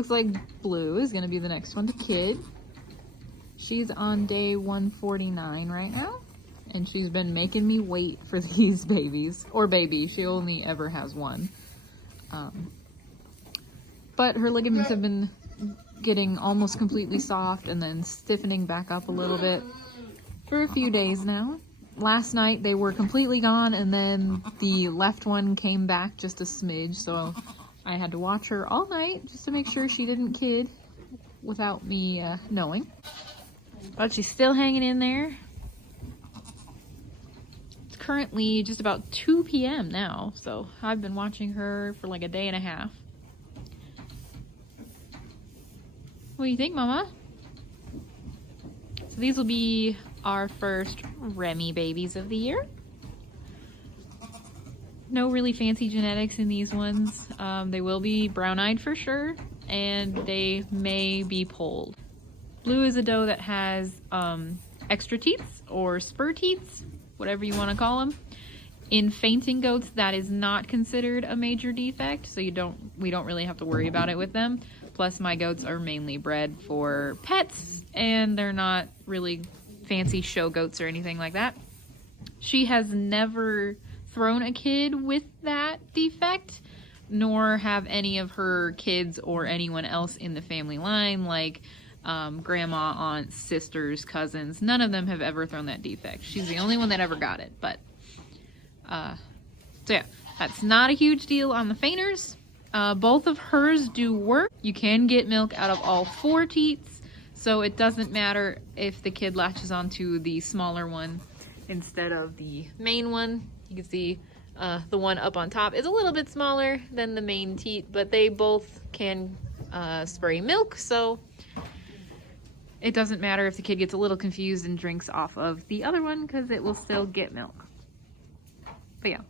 Looks like Blue is going to be the next one to kid. She's on day 149 right now, and she's been making me wait for these babies. Or baby, she only ever has one. But her ligaments have been getting almost completely soft and then stiffening back up a little bit for a few days now. Last night they were completely gone, and then the left one came back just a smidge, so I had to watch her all night just to make sure she didn't kid without me knowing. But she's still hanging in there. It's currently just about 2 p.m. now, so I've been watching her for like a day and a half. What do you think, Mama? So these will be our first Remy babies of the year. No really fancy genetics in these ones. They will be brown-eyed for sure, and they may be polled. Blue is a doe that has extra teats or spur teats, whatever you want to call them. In fainting goats, that is not considered a major defect, so we don't really have to worry about it with them. Plus, my goats are mainly bred for pets, and they're not really fancy show goats or anything like that. She has never thrown a kid with that defect, nor have any of her kids or anyone else in the family line, like grandma, aunts, sisters, cousins. None of them have ever thrown that defect. She's the only one that ever got it. But so yeah, that's not a huge deal on the fainters. Both of hers do work. You can get milk out of all 4 teats, so it doesn't matter if the kid latches onto the smaller one instead of the main one. You can see the one up on top is a little bit smaller than the main teat, but they both can spray milk, so it doesn't matter if the kid gets a little confused and drinks off of the other one, because it will still get milk. But yeah.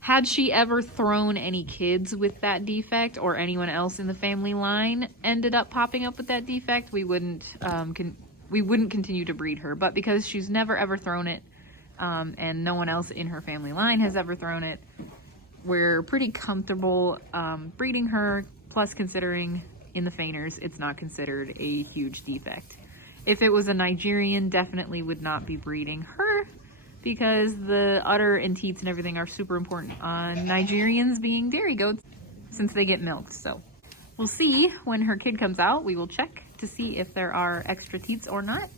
Had she ever thrown any kids with that defect, or anyone else in the family line ended up popping up with that defect, we wouldn't continue to breed her. But because she's never ever thrown it, and no one else in her family line has ever thrown it, we're pretty comfortable breeding her. Plus, considering in the fainters, it's not considered a huge defect. If it was a Nigerian, definitely would not be breeding her, because the udder and teats and everything are super important on Nigerians being dairy goats, since they get milked. So we'll see when her kid comes out. We will check to see if there are extra teats or not.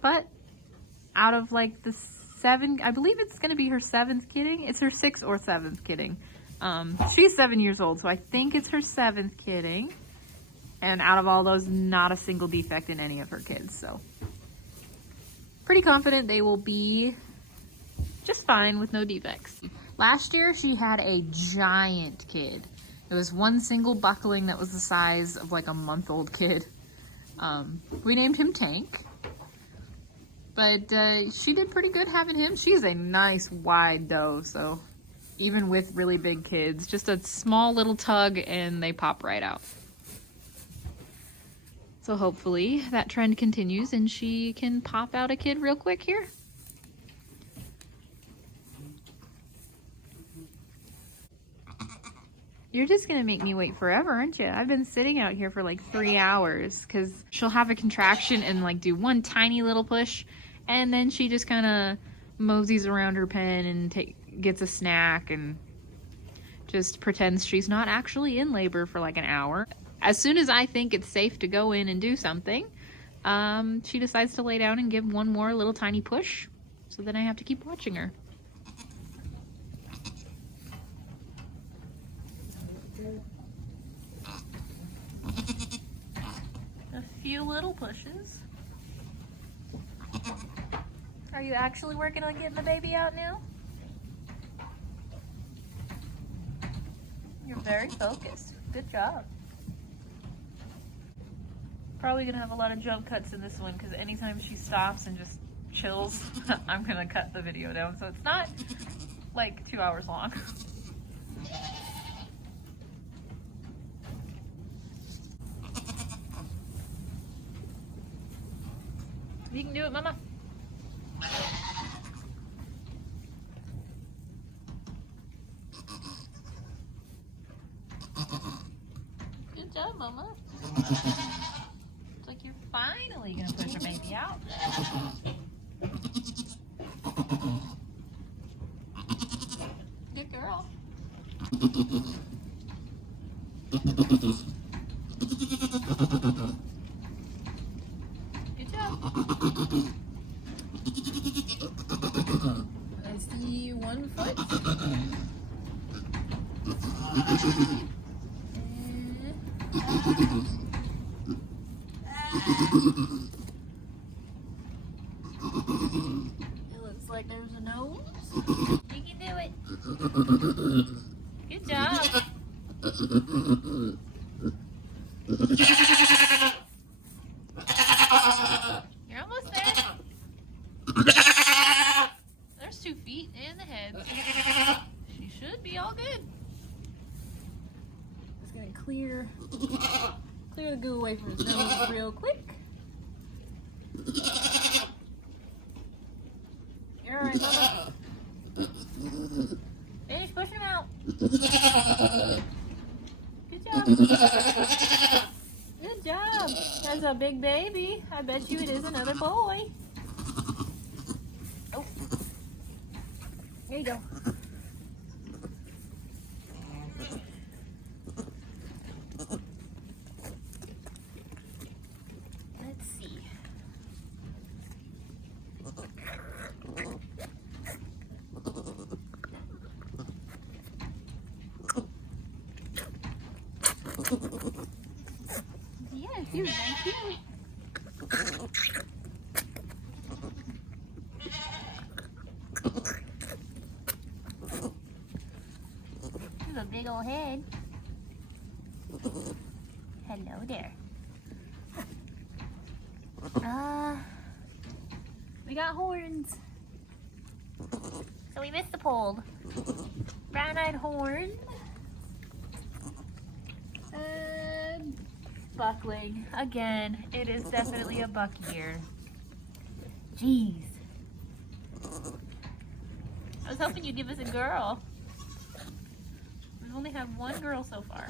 But out of like the 7, I believe it's going to be her 7th kidding. It's her 6th or 7th kidding. She's 7 years old, so I think it's her 7th kidding. And out of all those, not a single defect in any of her kids. So pretty confident they will be just fine with no defects. Last year, she had a giant kid. It was one single buckling that was the size of like a month-old kid. We named him Tank. But she did pretty good having him. She's a nice wide doe, so even with really big kids, just a small little tug and they pop right out. So hopefully that trend continues and she can pop out a kid real quick here. You're just gonna make me wait forever, aren't you? I've been sitting out here for like 3 hours because she'll have a contraction and like do one tiny little push, and then she just kind of moseys around her pen and gets a snack and just pretends she's not actually in labor for like an hour. As soon as I think it's safe to go in and do something, she decides to lay down and give one more little tiny push. So then I have to keep watching her. A few little pushes. Are you actually working on getting the baby out now? You're very focused. Good job. Probably gonna have a lot of jump cuts in this one because anytime she stops and just chills, I'm gonna cut the video down so it's not like 2 hours long. You can do it, Mama. Good job, Mama. Looks like you're finally gonna push your baby out. Good girl. Good job. I see 1 foot. It looks like there's a nose. You can do it. Good job. You're almost there. There's 2 feet and the head. She should be all good. Just gonna clear the goo away from his nose real quick. You're alright, Mama. Finish pushing him out. Good job. Good job. That's a big baby. I bet you it is another boy. Oh. There you go. Let's see. Yeah, he was very cute. He's a big old head. Hello there. We got horns. So we missed the pole. Brown-eyed horn. Buckling. Again, it is definitely a buck year. Jeez. I was hoping you'd give us a girl. We've only had 1 girl so far.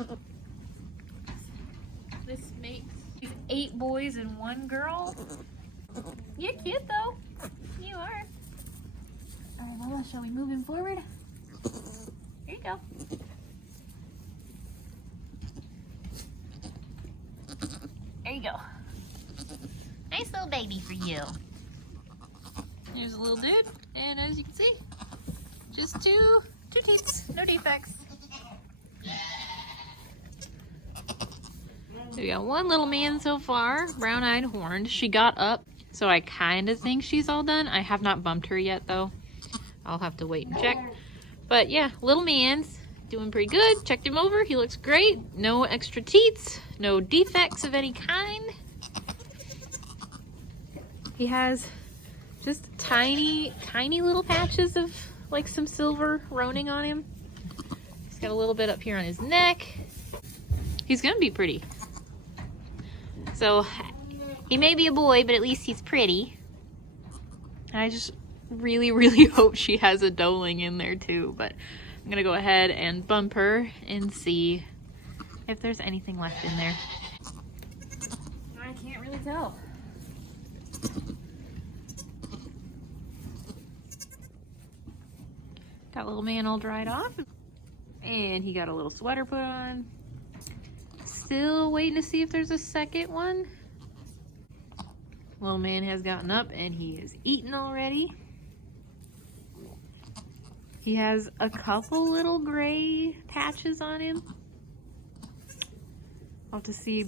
This makes 8 boys and 1 girl. You're cute though. You are. Alright, Mama, shall we move him forward? Here you go. There you go. Nice little baby for you. Here's a little dude, and as you can see, just two teats, no defects. So we got 1 little man so far, brown-eyed horned. She got up, so I kind of think she's all done. I have not bumped her yet though. I'll have to wait and check. But yeah, little man's doing pretty good. Checked him over, he looks great. No extra teats, no defects of any kind. He has just tiny little patches of like some silver roning on him. He's got a little bit up here on his neck. He's gonna be pretty. So he may be a boy, but at least he's pretty. I just really hope she has a doeling in there too, but I'm gonna go ahead and bump her and see if there's anything left in there. I can't really tell. Got little man all dried off. And he got a little sweater put on. Still waiting to see if there's a second one. Little man has gotten up and he is eating already. He has a couple little gray patches on him. I'll have to see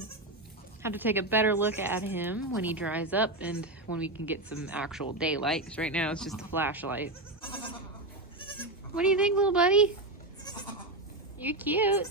how to take a better look at him when he dries up and when we can get some actual daylight. 'Cause right now it's just a flashlight. What do you think, little buddy? You're cute.